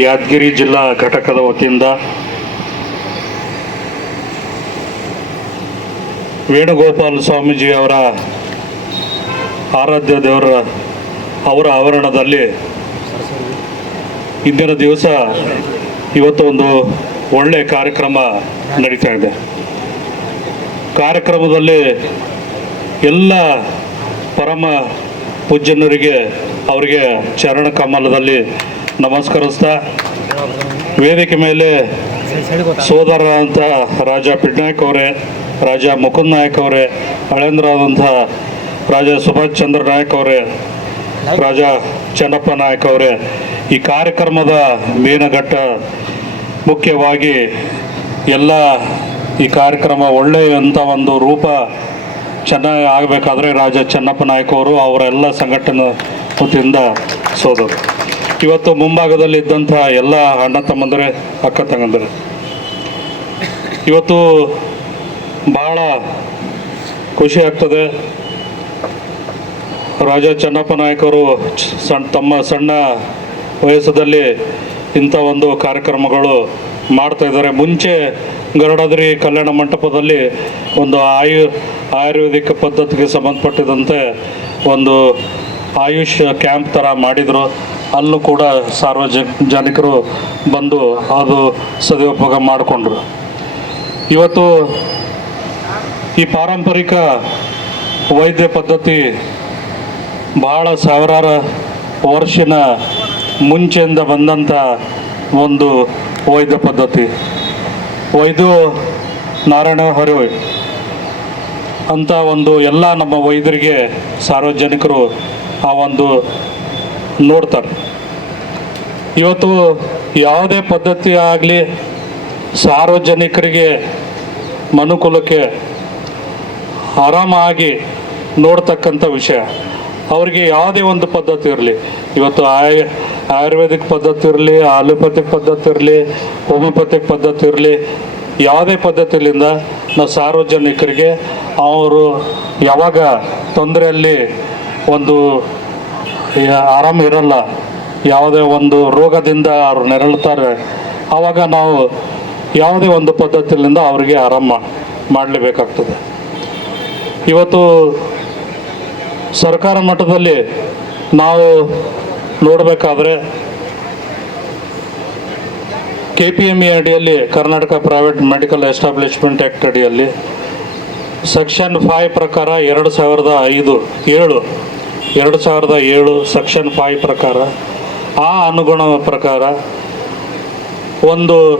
ಯಾದಗಿರಿ ಜಿಲ್ಲಾ ಘಟಕದ ವತಿಯಿಂದ ವೇಣುಗೋಪಾಲ ಸ್ವಾಮೀಜಿ ಅವರ ಆರಾಧ್ಯ ದೇವರ ಅವರ ಆವರಣದಲ್ಲಿ ಇಂದಿನ ದಿವಸ ಇವತ್ತು ಒಂದು ಒಳ್ಳೆಯ ಕಾರ್ಯಕ್ರಮ ನಡೀತಾ ಇದೆ. ಕಾರ್ಯಕ್ರಮದಲ್ಲಿ ಎಲ್ಲ ಪರಮ ಪೂಜ್ಯನರಿಗೆ ಅವರಿಗೆ ಚರಣ ಕಮಲದಲ್ಲಿ ನಮಸ್ಕರಿಸ್ತಾ ವೇದಿಕೆ ಮೇಲೆ ಸೋದರರಾದಂಥ ರಾಜ ಪಿಡ್ನಾಯಕ್ ಅವರೇ, ರಾಜ ಮುಕುಂದ್ ನಾಯಕ್ ಅವರೇ ಹಳೇಂದ್ರಾದಂಥ ರಾಜ ಸುಭಾಷ್ ಚಂದ್ರ ನಾಯಕ್ ಅವರೇ, ರಾಜ ಚನ್ನಪ್ಪ ನಾಯಕ್ ಅವರೇ, ಈ ಕಾರ್ಯಕ್ರಮದ ಮೇನಘಟ್ಟ ಮುಖ್ಯವಾಗಿ ಎಲ್ಲ ಈ ಕಾರ್ಯಕ್ರಮ ಒಳ್ಳೆಯಂಥ ಒಂದು ರೂಪ ಚೆನ್ನಾಗಿ ಆಗಬೇಕಾದ್ರೆ ರಾಜ ಚನ್ನಪ್ಪ ನಾಯಕ್ ಅವರು ಅವರೆಲ್ಲ ಸಂಘಟನೆ ವತಿಯಿಂದ ಸೋದರು. ಇವತ್ತು ಮುಂಭಾಗದಲ್ಲಿ ಇದ್ದಂಥ ಎಲ್ಲ ಅಣ್ಣ ತಮ್ಮಂದರೆ, ಅಕ್ಕ ತಂಗಂದರೆ ಇವತ್ತು ಬಹಳ ಖುಷಿ ಆಗ್ತದೆ. ರಾಜ ಚನ್ನಪ್ಪ ನಾಯಕರು ಸಣ್ಣ ತಮ್ಮ ಸಣ್ಣ ವಯಸ್ಸದಲ್ಲಿ ಇಂಥ ಒಂದು ಕಾರ್ಯಕ್ರಮಗಳು ಮಾಡ್ತಾ ಇದ್ದಾರೆ. ಮುಂಚೆ ಗರುಡಾದ್ರಿ ಕಲ್ಯಾಣ ಮಂಟಪದಲ್ಲಿ ಒಂದು ಆಯು, ಆಯುರ್ವೇದಿಕ್ ಪದ್ಧತಿಗೆ ಸಂಬಂಧಪಟ್ಟಿದಂತೆ ಒಂದು ಆಯುಷ್ ಕ್ಯಾಂಪ್ ಥರ ಮಾಡಿದರು. ಅಲ್ಲೂ ಕೂಡ ಸಾರ್ವಜನಿಕರು ಬಂದು ಅದು ಸದುಪಯೋಗ ಮಾಡಿಕೊಂಡ್ರು. ಇವತ್ತು ಈ ಪಾರಂಪರಿಕ ವೈದ್ಯ ಪದ್ಧತಿ ಬಹಳ ಸಾವಿರಾರು ವರ್ಷನ ಮುಂಚೆಯಿಂದ ಬಂದಂಥ ಒಂದು ವೈದ್ಯ ಪದ್ಧತಿ. ವೈದ್ಯ ನಾರಾಯಣ ಹರಿ ಅಂತ ಒಂದು ಎಲ್ಲ ನಮ್ಮ ವೈದ್ಯರಿಗೆ ಸಾರ್ವಜನಿಕರು ಆ ಒಂದು ನೋಡ್ತಾರೆ. ಇವತ್ತು ಯಾವುದೇ ಪದ್ಧತಿ ಆಗಲಿ ಸಾರ್ವಜನಿಕರಿಗೆ ಮನುಕುಲಕ್ಕೆ ಆರಾಮಾಗಿ ನೋಡ್ತಕ್ಕಂಥ ವಿಷಯ. ಅವರಿಗೆ ಯಾವುದೇ ಒಂದು ಪದ್ಧತಿ ಇರಲಿ. ಇವತ್ತು ಆಯ್, ಆಯುರ್ವೇದಿಕ್ ಪದ್ಧತಿ ಇರಲಿ ಆಲೋಪತಿಕ್ ಪದ್ಧತಿ ಇರಲಿ ಹೋಮಿಯೋಪತಿಕ್ ಪದ್ಧತಿ ಇರಲಿ, ಯಾವುದೇ ಪದ್ಧತಿಯಿಂದ ನಾವು ಸಾರ್ವಜನಿಕರಿಗೆ ಅವರು ಯಾವಾಗ ತೊಂದರೆಯಲ್ಲಿ ಒಂದು ಆರಾಮ ಇರಲ್ಲ. ಯಾವುದೇ ಒಂದು ರೋಗದಿಂದ ಅವ್ರು ನೆರಳುತ್ತಾರೆ ಆವಾಗ ನಾವು ಯಾವುದೇ ಒಂದು ಪದ್ಧತಿಯಿಂದ ಅವರಿಗೆ ಆರಾಮ ಮಾಡಲೇಬೇಕಾಗ್ತದೆ. ಇವತ್ತು ಸರ್ಕಾರ ಮಟ್ಟದಲ್ಲಿ ನಾವು ನೋಡಬೇಕಾದ್ರೆ ಕೆ ಪಿ ಎಂ ಇ ಅಡಿಯಲ್ಲಿ Karnataka private medical establishment act ಅಡಿಯಲ್ಲಿ ಸೆಕ್ಷನ್ ಫೈವ್ ಪ್ರಕಾರ ಎರಡು ಸಾವಿರದ ಐದು, ಏಳು ಎರಡು ಸಾವಿರದ ಏಳು ಸೆಕ್ಷನ್ ಫೈವ್ ಪ್ರಕಾರ, ಆ ಅನುಗುಣ ಪ್ರಕಾರ ಒಂದು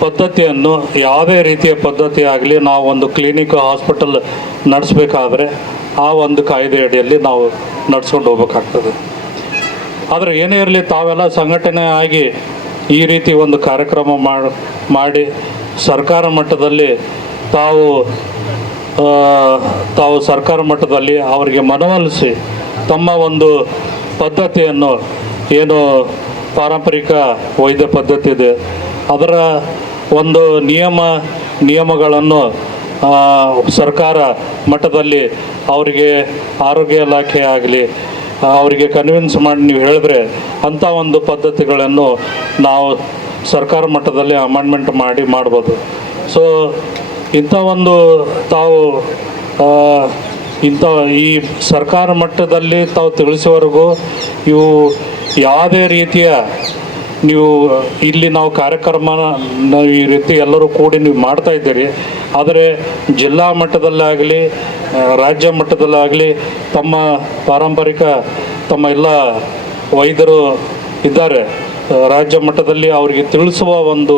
ಪದ್ಧತಿಯನ್ನು ಯಾವುದೇ ರೀತಿಯ ಪದ್ಧತಿ ಆಗಲಿ ನಾವು ಒಂದು ಕ್ಲಿನಿಕ್ ಹಾಸ್ಪಿಟಲ್ ನಡೆಸಬೇಕಾದ್ರೆ ಆ ಒಂದು ಕಾಯ್ದೆ ಅಡಿಯಲ್ಲಿ ನಾವು ನಡ್ಸ್ಕೊಂಡು ಹೋಗ್ಬೇಕಾಗ್ತದೆ. ಆದರೆ ಏನೇ ಇರಲಿ ತಾವೆಲ್ಲ ಸಂಘಟನೆ ಆಗಿ ಈ ರೀತಿ ಒಂದು ಕಾರ್ಯಕ್ರಮ ಮಾಡ್- ಸರ್ಕಾರ ಮಟ್ಟದಲ್ಲಿ ತಾವು ತಾವು ಸರ್ಕಾರ ಮಟ್ಟದಲ್ಲಿ ಅವರಿಗೆ ಮನವೊಲಿಸಿ ತಮ್ಮ ಒಂದು ಪದ್ಧತಿಯನ್ನು ಏನು ಪಾರಂಪರಿಕ ವೈದ್ಯ ಪದ್ಧತಿ ಇದೆ, ಅದರ ಒಂದು ನಿಯಮ ನಿಯಮಗಳನ್ನು ಸರ್ಕಾರ ಮಟ್ಟದಲ್ಲಿ ಅವರಿಗೆ ಆರೋಗ್ಯ ಇಲಾಖೆ ಆಗಲಿ, ಅವರಿಗೆ ಕನ್ವಿನ್ಸ್ ಮಾಡಿ ನೀವು ಹೇಳಿದ್ರೆ ಅಂಥ ಒಂದು ಪದ್ಧತಿಗಳನ್ನು ನಾವು ಸರ್ಕಾರ ಮಟ್ಟದಲ್ಲಿ ಅಮೆಂಡ್ಮೆಂಟ್ ಮಾಡಿ ಮಾಡ್ಬೋದು. ಸೊ ಇಂಥ ಒಂದು ತಾವು ಇಂಥ ಈ ಸರ್ಕಾರ ಮಟ್ಟದಲ್ಲಿ ತಾವು ತಿಳಿಸುವವರೆಗೂ ಇವು ಯಾವುದೇ ರೀತಿಯ ನೀವು ಇಲ್ಲಿ ನಾವು ಕಾರ್ಯಕ್ರಮನ ನಾವು ಈ ರೀತಿ ಎಲ್ಲರೂ ಕೂಡಿ ನೀವು ಮಾಡ್ತಾ ಇದ್ದೀರಿ. ಆದರೆ ಜಿಲ್ಲಾ ಮಟ್ಟದಲ್ಲಾಗಲಿ ರಾಜ್ಯ ಮಟ್ಟದಲ್ಲಾಗಲಿ ತಮ್ಮ ಪಾರಂಪರಿಕ, ತಮ್ಮ ಎಲ್ಲ ವೈದ್ಯರು ಇದ್ದಾರೆ. ರಾಜ್ಯ ಮಟ್ಟದಲ್ಲಿ ಅವರಿಗೆ ತಿಳಿಸುವ ಒಂದು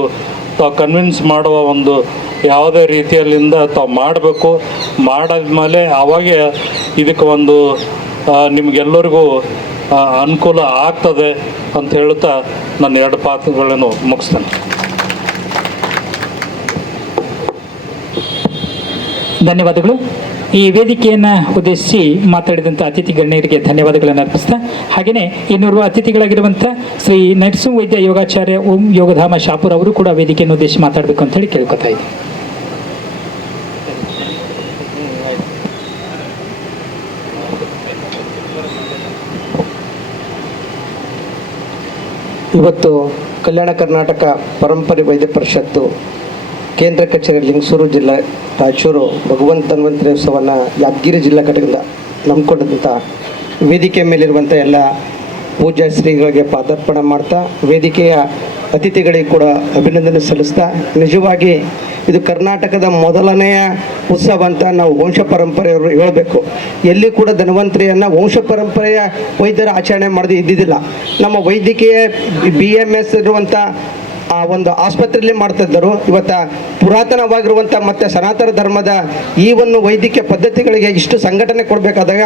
ಕನ್ವಿನ್ಸ್ ಮಾಡುವ ಒಂದು ಯಾವುದೇ ರೀತಿಯಲ್ಲಿಂದ ತಾವು ಮಾಡಬೇಕು, ಮಾಡಾದ್ಮೇಲೆ ಅವಾಗೆ ಇದಕ್ಕೆ ಒಂದು ನಿಮಗೆಲ್ಲರಿಗೂ ಅನುಕೂಲ ಆಗ್ತದೆ ಅಂತ ಹೇಳುತ್ತಾ ನನ್ನ ಎರಡು ಪಾತ್ರಗಳನ್ನು ಮುಗಿಸ್ತೇನೆ. ಧನ್ಯವಾದಗಳು. ಈ ವೇದಿಕೆಯನ್ನು ಉದ್ದೇಶಿಸಿ ಮಾತಾಡಿದಂಥ ಅತಿಥಿ ಗಣ್ಯರಿಗೆ ಧನ್ಯವಾದಗಳನ್ನು ಅರ್ಪಿಸ್ತಾ, ಹಾಗೆಯೇ ಇನ್ನೋರ್ವ ಅತಿಥಿಗಳಾಗಿರುವಂಥ ಶ್ರೀ ನರಸಿಂಹ ವೈದ್ಯ ಯೋಗಾಚಾರ್ಯ ಓಂ ಯೋಗಧಾಮ ಶಾಪುರ್ ಅವರು ಕೂಡ ವೇದಿಕೆಯನ್ನು ಉದ್ದೇಶಿಸಿ ಮಾತಾಡಬೇಕು ಅಂತೇಳಿ ಕೇಳ್ಕೊತಾ ಇದ್ದೀನಿ. ಇವತ್ತು ಕಲ್ಯಾಣ ಕರ್ನಾಟಕ ಪರಂಪರೆ ವೈದ್ಯ ಪರಿಷತ್ತು ಕೇಂದ್ರ ಕಚೇರಿ ಲಿಂಗಸೂರು ಜಿಲ್ಲೆ ರಾಯಚೂರು ಭಗವಂತ ಧನ್ವಂತರಿ ಉತ್ಸವವನ್ನು ಯಾದಗಿರಿ ಜಿಲ್ಲಾ ಘಟಕದಿಂದ ನಂಬಿಕೊಂಡಂಥ ವೇದಿಕೆ ಮೇಲಿರುವಂಥ ಎಲ್ಲ ಪೂಜಾ ಶ್ರೀಗಳಿಗೆ ಪಾದಾರ್ಪಣೆ ಮಾಡ್ತಾ ವೇದಿಕೆಯ ಅತಿಥಿಗಳಿಗೆ ಕೂಡ ಅಭಿನಂದನೆ ಸಲ್ಲಿಸ್ತಾ ನಿಜವಾಗಿ ಇದು ಕರ್ನಾಟಕದ ಮೊದಲನೆಯ ಉತ್ಸವ ಅಂತ ನಾವು ವಂಶ ಪರಂಪರೆಯವರು ಹೇಳಬೇಕು. ಎಲ್ಲಿ ಕೂಡ ಧನ್ವಂತರಿಯನ್ನು ವಂಶ ಪರಂಪರೆಯ ವೈದ್ಯರ ಆಚರಣೆ ಮಾಡದೆ ಇದ್ದಿದ್ದಿಲ್ಲ. ನಮ್ಮ ವೈದ್ಯಕೀಯ ಬಿ ಎಂ ಎಸ್ ಇರುವಂಥ ಆ ಒಂದು ಆಸ್ಪತ್ರೆಯಲ್ಲಿ ಮಾಡ್ತಾ ಇದ್ದರು. ಇವತ್ತು ಪುರಾತನವಾಗಿರುವಂಥ ಮತ್ತು ಸನಾತನ ಧರ್ಮದ ಈ ಒಂದು ವೈದ್ಯಕೀಯ ಪದ್ಧತಿಗಳಿಗೆ ಇಷ್ಟು ಸಂಘಟನೆ ಕೊಡಬೇಕಾದಾಗ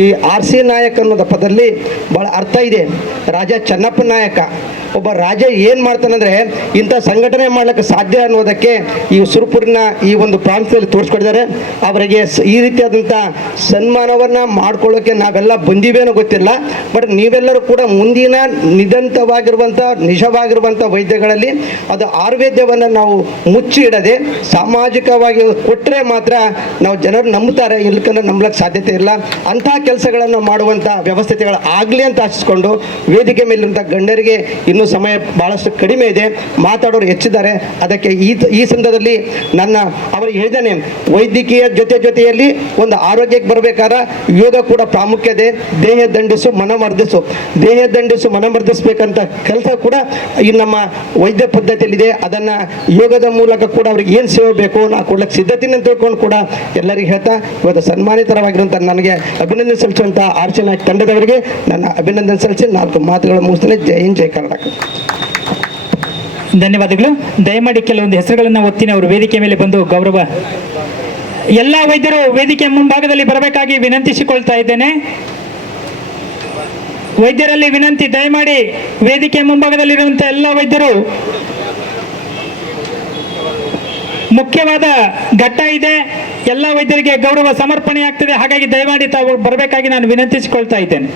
ಈ ಆರ್ ಸಿ ನಾಯಕ್ ಅನ್ನೋದ ಪದದಲ್ಲಿ ಭಾಳ ಅರ್ಥ ಇದೆ. ರಾಜ ಚೆನ್ನಪ್ಪ ನಾಯಕ. ಒಬ್ಬ ರಾಜ ಏನು ಮಾಡ್ತಾನಂದ್ರೆ ಇಂಥ ಸಂಘಟನೆ ಮಾಡಲಿಕ್ಕೆ ಸಾಧ್ಯ ಅನ್ನೋದಕ್ಕೆ ಈ ಸುರಪುರಿನ ಈ ಒಂದು ಪ್ರಾಂತ್ಯದಲ್ಲಿ ತೋರಿಸ್ಕೊಟ್ಟಿದ್ದಾರೆ. ಅವರಿಗೆ ಈ ರೀತಿಯಾದಂಥ ಸನ್ಮಾನವನ್ನು ಮಾಡ್ಕೊಳ್ಳೋಕ್ಕೆ ನಾವೆಲ್ಲ ಬಂದಿವೇನೋ ಗೊತ್ತಿಲ್ಲ. ಬಟ್ ನೀವೆಲ್ಲರೂ ಕೂಡ ಮುಂದಿನ ನಿದಂತವಾಗಿರುವಂಥ, ನಿಜವಾಗಿರುವಂಥ ವೈದ್ಯಗಳಲ್ಲಿ ಅದು ಆಯುರ್ವೇದ್ಯವನ್ನು ನಾವು ಮುಚ್ಚಿ ಇಡದೆ ಸಾಮಾಜಿಕವಾಗಿ ಕೊಟ್ಟರೆ ಮಾತ್ರ ನಾವು ಜನರು ನಂಬುತ್ತಾರೆ. ಇಲ್ಕಂದ್ರೆ ನಂಬಲಕ್ಕೆ ಸಾಧ್ಯತೆ ಇಲ್ಲ. ಅಂತಹ ಕೆಲಸಗಳನ್ನು ಮಾಡುವಂಥ ವ್ಯವಸ್ಥೆಗಳು ಆಗಲಿ ಅಂತ ಆಶಿಸ್ಕೊಂಡು ವೇದಿಕೆ ಮೇಲಿರುವಂಥ ಗಂಡರಿಗೆ ಇನ್ನೂ ಸಮಯ ಭಾಳಷ್ಟು ಕಡಿಮೆ ಇದೆ. ಮಾತಾಡೋರು ಹೆಚ್ಚಿದ್ದಾರೆ. ಅದಕ್ಕೆ ಈ ಈ ಸಂದರ್ಭದಲ್ಲಿ ನನ್ನ ಅವರು ಹೇಳಿದಾನೆ ವೈದ್ಯಕೀಯ ಜೊತೆ ಜೊತೆಯಲ್ಲಿ ಒಂದು ಆರೋಗ್ಯಕ್ಕೆ ಬರಬೇಕಾದ ಯೋಗ ಕೂಡ ಪ್ರಾಮುಖ್ಯತೆ ದೇಹ ದಂಡಿಸು ಮನಮರ್ಧಿಸು ದೇಹ ದಂಡಿಸು ಮನಮರ್ಧಿಸಬೇಕಂತ ಕೆಲಸ ಕೂಡ ಈ ನಮ್ಮ ವೈದ್ಯ ಪದ್ಧತಿಯಲ್ಲಿದೆ. ಅದನ್ನು ಯೋಗದ ಮೂಲಕ ಕೂಡ ಅವ್ರಿಗೆ ಏನು ಸೇವೆ ಬೇಕು ನಾ ಕೊಡ್ಲಿಕ್ಕೆ ಸಿದ್ಧತೆಯನ್ನು ತಿಳ್ಕೊಂಡು ಕೂಡ ಎಲ್ಲರಿಗೆ ಹೇಳ್ತಾ, ಇವತ್ತು ಸನ್ಮಾನಿತರವಾಗಿರುವಂಥ ನನಗೆ ಅಭಿನಂದನೆ ಸಲ್ಲಿಸುವಂಥ ಆರ್ಚೆ ತಂಡದವರಿಗೆ ನನ್ನ ಅಭಿನಂದನೆ ಸಲ್ಲಿಸಿ ನಾಲ್ಕು ಮಾತುಗಳ ಮುಗಿಸ್ತೇನೆ. ಜೈ ಹಿಂದ್, ಜೈ ಕರ್ನಾಟಕ. ಧನ್ಯವಾದಗಳು. ದಯಮಾಡಿ ಕೆಲವೊಂದು ಹೆಸರುಗಳನ್ನು ಒತ್ತಿನ ಅವರು ವೇದಿಕೆ ಮೇಲೆ ಬಂದು ಗೌರವ. ಎಲ್ಲ ವೈದ್ಯರು ವೇದಿಕೆ ಮುಂಭಾಗದಲ್ಲಿ ಬರಬೇಕಾಗಿ ವಿನಂತಿಸಿಕೊಳ್ತಾ ಇದ್ದೇನೆ. ವೈದ್ಯರಲ್ಲಿ ವಿನಂತಿ, ದಯಮಾಡಿ ವೇದಿಕೆ ಮುಂಭಾಗದಲ್ಲಿರುವಂತಹ ಎಲ್ಲ ವೈದ್ಯರು ಮುಖ್ಯವಾದ ಘಟ್ಟ ಇದೆ. ಎಲ್ಲ ವೈದ್ಯರಿಗೆ ಗೌರವ ಸಮರ್ಪಣೆ ಆಗ್ತದೆ. ಹಾಗಾಗಿ ದಯಮಾಡಿ ತಾವು ಬರಬೇಕಾಗಿ ನಾನು ವಿನಂತಿಸಿಕೊಳ್ತಾ ಇದ್ದೇನೆ.